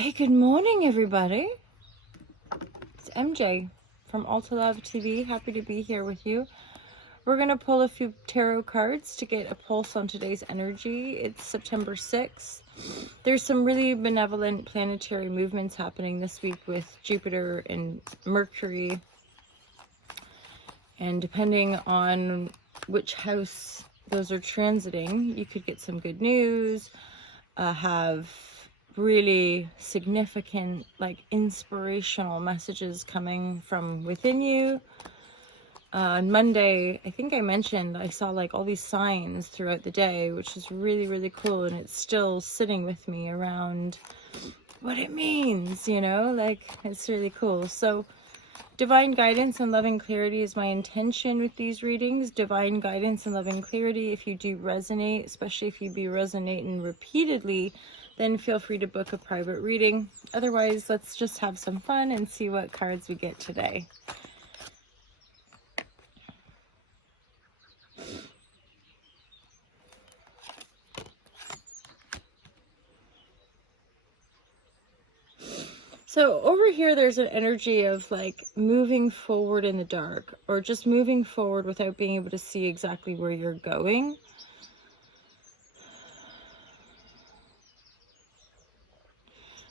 Hey, good morning, everybody. It's MJ from Alta Love TV. Happy to be here with you. We're going to pull a few tarot cards to get a pulse on today's energy. It's September 6th. There's some really benevolent planetary movements happening this week with Jupiter and Mercury. And depending on which house those are transiting, you could get some good news, have really significant, like, inspirational messages coming from within you. On Monday, I think I mentioned I saw like all these signs throughout the day, which is really, really cool. And it's still sitting with me around what it means, you know, like it's really cool. So divine guidance and loving clarity is my intention with these readings. Divine guidance and loving clarity. If you do resonate, especially if you be resonating repeatedly, then feel free to book a private reading. Otherwise, let's just have some fun and see what cards we get today. So over here, there's an energy of like moving forward in the dark, or just moving forward without being able to see exactly where you're going.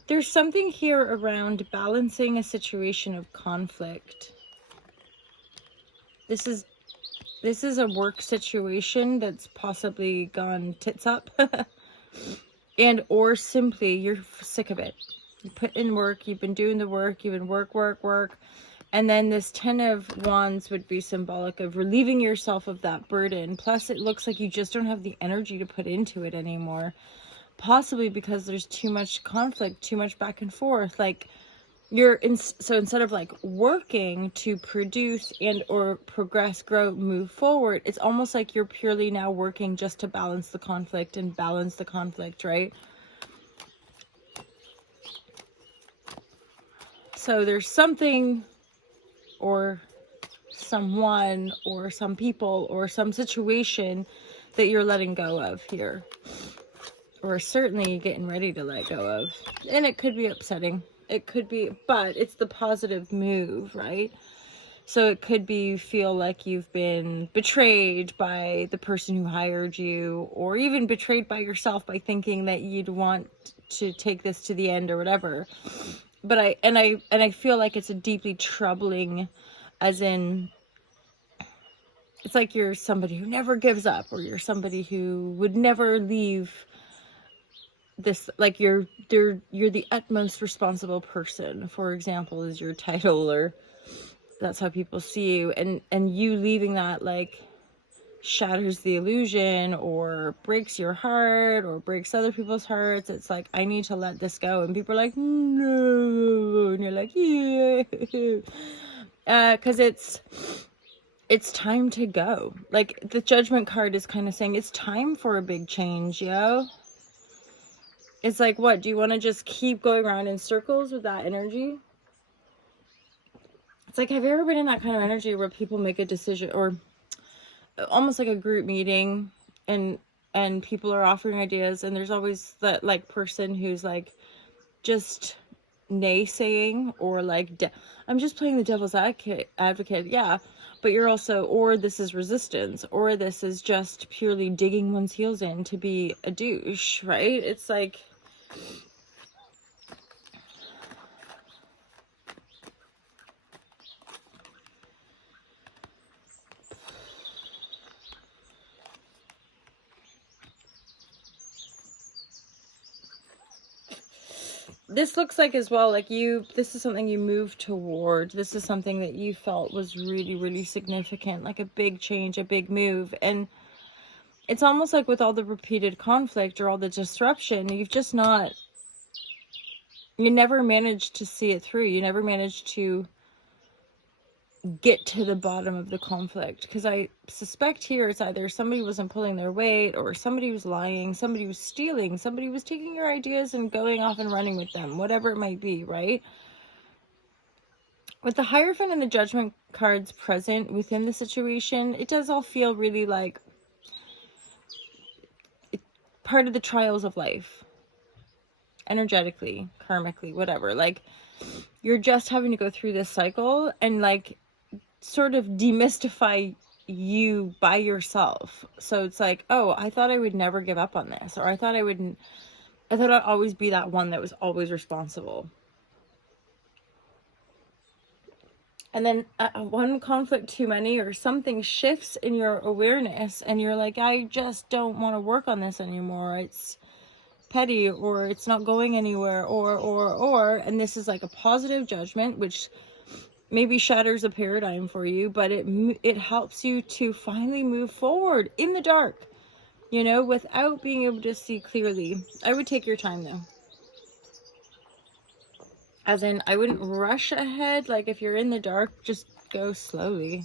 There's something here around balancing a situation of conflict. This is a work situation that's possibly gone tits up. And or simply you're sick of it. You put in work, you've been doing the work, you've been work. And then this 10 of Wands would be symbolic of relieving yourself of that burden. Plus, it looks like you just don't have the energy to put into it anymore. Possibly because there's too much conflict, too much back and forth. Like, so instead of like working to produce and or progress, grow, move forward, it's almost like you're purely now working just to balance the conflict and balance the conflict, right? So there's something or someone or some people or some situation that you're letting go of here, or certainly getting ready to let go of. And it could be upsetting, it could be, but it's the positive move, right? So it could be you feel like you've been betrayed by the person who hired you, or even betrayed by yourself by thinking that you'd want to take this to the end or whatever. But I feel like it's a deeply troubling, as in, it's like you're somebody who never gives up, or you're somebody who would never leave this, like you're the utmost responsible person, for example, is your title, or that's how people see you, and you leaving that like shatters the illusion or breaks your heart or breaks other people's hearts. It's like, I need to let this go, and people are like, no, and you're like, yeah, because it's time to go. Like, the Judgment card is kind of saying it's time for a big change, yo. It's like, what, do you want to just keep going around in circles with that energy? It's like, have you ever been in that kind of energy where people make a decision, or almost like a group meeting, and people are offering ideas, and there's always that like person who's like just naysaying, or like I'm just playing the devil's advocate, yeah, but you're also, or this is resistance, or this is just purely digging one's heels in to be a douche, right? It's like, this looks like as well, like this is something you moved toward. This is something that you felt was really, really significant, like a big change, a big move. And it's almost like with all the repeated conflict or all the disruption, you never managed to see it through. You never managed to get to the bottom of the conflict, because I suspect here it's either somebody wasn't pulling their weight, or somebody was lying, somebody was stealing, somebody was taking your ideas and going off and running with them, whatever it might be, right? With the Hierophant and the Judgment cards present within the situation, it does all feel really like part of the trials of life. energetically, karmically, whatever. Like, you're just having to go through this cycle and like sort of demystify you by yourself. So it's like, oh, I thought I would never give up on this, or I thought I'd always be that one that was always responsible. And then one conflict too many, or something shifts in your awareness and you're like, I just don't want to work on this anymore. It's petty, or it's not going anywhere, and this is like a positive judgment, which maybe shatters a paradigm for you, but it helps you to finally move forward in the dark, you know, without being able to see clearly. I would take your time though. As in, I wouldn't rush ahead. Like, if you're in the dark, just go slowly.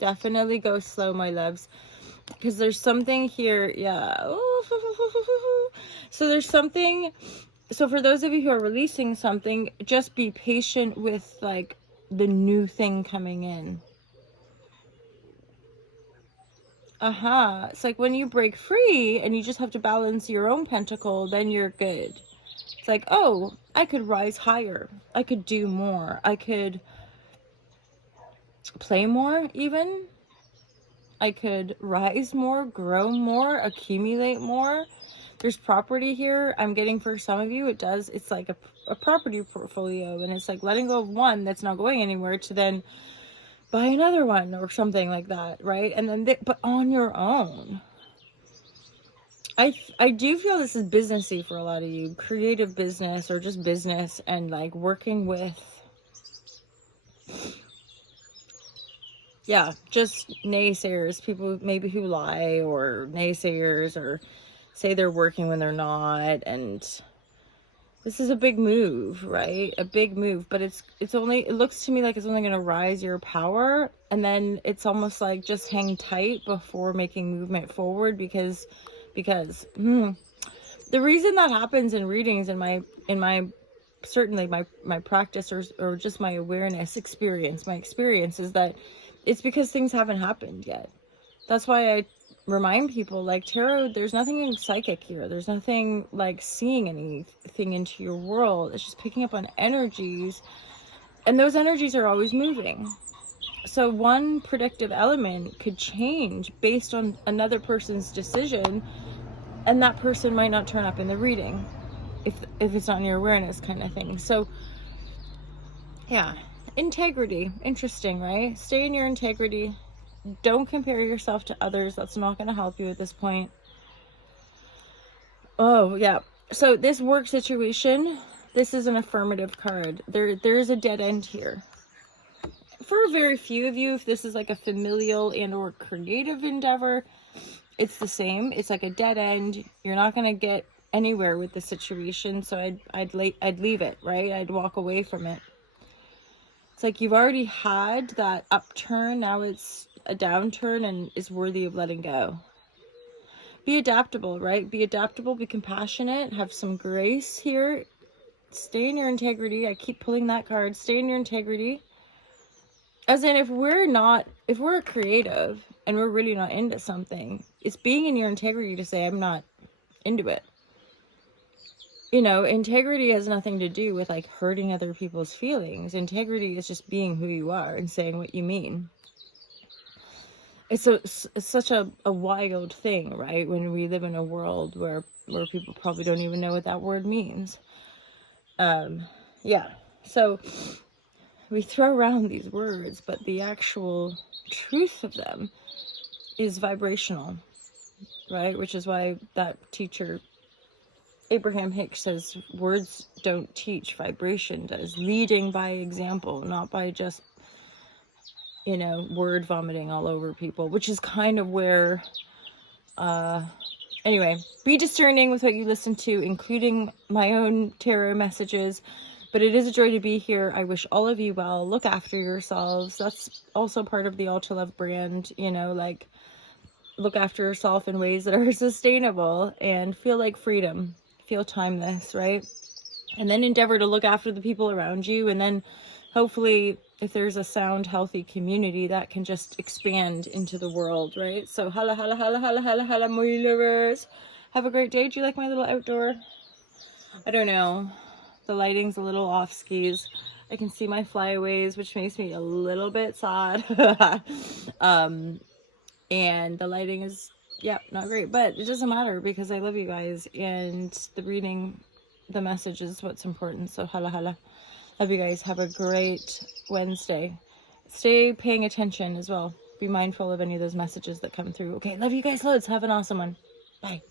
Definitely go slow, my loves. Because there's something here, yeah. So there's something, so for those of you who are releasing something, just be patient with like the new thing coming in. It's like when you break free and you just have to balance your own pentacle, then you're good. It's like, oh, I could rise higher. I could do more. I could play more even. I could rise more, grow more, accumulate more. There's property here. I'm getting for some of you, it's like a property portfolio, and it's like letting go of one that's not going anywhere to then buy another one or something like that, right? And then, but on your own. I do feel this is businessy for a lot of you, creative business or just business, and like working with, yeah, just naysayers, people maybe who lie, or naysayers, or say they're working when they're not. And this is a big move, right? A big move, but it looks to me like it's only going to rise your power, and then it's almost like just hang tight before making movement forward, because the reason that happens in readings, in my certainly my practice, or just my awareness experience, my experience is that it's because things haven't happened yet. That's why I remind people, like, tarot, there's nothing psychic here. There's nothing like seeing anything into your world. It's just picking up on energies, and those energies are always moving. So one predictive element could change based on another person's decision, and that person might not turn up in the reading if it's not in your awareness, kind of thing. So yeah, integrity, interesting, right? Stay in your integrity. Don't compare yourself to others. That's not going to help you at this point. Oh yeah, so this work situation, this is an affirmative card. There's a dead end here. For very few of you, if this is like a familial and or creative endeavor, it's the same. It's like a dead end. You're not going to get anywhere with the situation, so I'd leave it, right? I'd walk away from it. It's like you've already had that upturn, now it's a downturn and is worthy of letting go. Be adaptable, right? Be adaptable, be compassionate, have some grace here. Stay in your integrity. I keep pulling that card. Stay in your integrity. As in, if we're creative and we're really not into something, it's being in your integrity to say, I'm not into it. You know, integrity has nothing to do with like hurting other people's feelings. Integrity is just being who you are and saying what you mean. It's such a wild thing, right? When we live in a world where people probably don't even know what that word means. Yeah, so we throw around these words, but the actual truth of them is vibrational, right? Which is why that teacher, Abraham Hicks, says words don't teach, vibration does. Leading by example, not by just, you know, word vomiting all over people, which is kind of where, anyway, be discerning with what you listen to, including my own tarot messages. But it is a joy to be here. I wish all of you well. Look after yourselves. That's also part of the Ultra Love brand, you know, like look after yourself in ways that are sustainable and feel like freedom, feel timeless, right? And then endeavor to look after the people around you. And then hopefully if there's a sound, healthy community, that can just expand into the world, right? So hala, hala, hala, hala, hala, hala, my lovers. Have a great day. Do you like my little outdoor? I don't know. The lighting's a little off skis. I can see my flyaways, which makes me a little bit sad. And the lighting is, yeah, not great. But it doesn't matter because I love you guys. And the reading, the message is what's important. So hala hala. Love you guys. Have a great Wednesday. Stay paying attention as well. Be mindful of any of those messages that come through. Okay, love you guys loads. Have an awesome one. Bye.